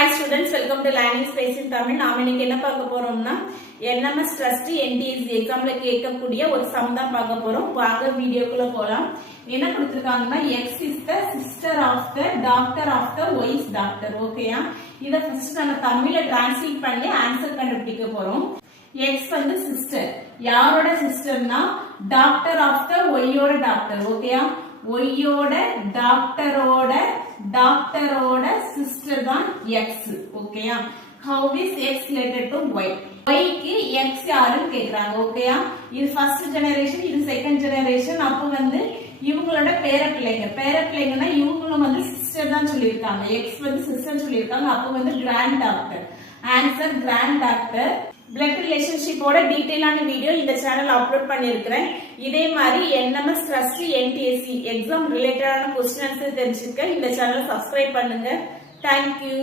Hi students, welcome to Learning Space in Tamil. நாம இன்னைக்கு என்ன பார்க்க போறோம்னா NMS Trust NTSC எக்ஸாம்ல கேட்கக்கூடிய ஒரு சம் தான் பார்க்க போறோம். வாங்க வீடியோக்குள்ள போலாம். என்ன கொடுத்திருக்காங்கன்னா X is the sister of the doctor of the Y is doctor. ஓகேயா? இத ஃபர்ஸ்ட் நம்ம தமிழ்ல டிரான்ஸ்லேட் பண்ணி ஆன்சர் கண்டுபிடிக்க போறோம். X வந்து சிஸ்டர். யாரோட சிஸ்டர்னா டாக்டர் ஆஃப் த Y யோட டாக்டர். ஓகேயா? Y யோட டாக்டரோட சிஸ்டர் தான் X. ஓகேயா? How is X related to Y? Y க்கு X யாருன்னு கேக்குறாங்க. ஓகேயா? இது ஃபர்ஸ்ட் ஜெனரேஷன், இது செகண்ட் ஜெனரேஷன். அப்ப வந்து இவங்களோட பேரப்பிள்ளைங்கன்னா இவங்களும் வந்து சிஸ்டர் தான் சொல்லியிருக்காங்க. X வந்து சிஸ்டர் சொல்லியிருக்காங்க. அப்ப வந்து grand doctor. Answer grand doctor. Blood ரிலேஷன்ஷிப்போட டீடைலான வீடியோ இந்த சேனல் அப்லோட் பண்ணிருக்கிறேன். இதே மாதிரி NMS Trust NTSC எக்ஸாம் ரிலேட்டடான क्वेश्चंस தெரிஞ்சுக்க இந்த சேனலை சப்ஸ்கிரைப் பண்ணுங்க. Thank you.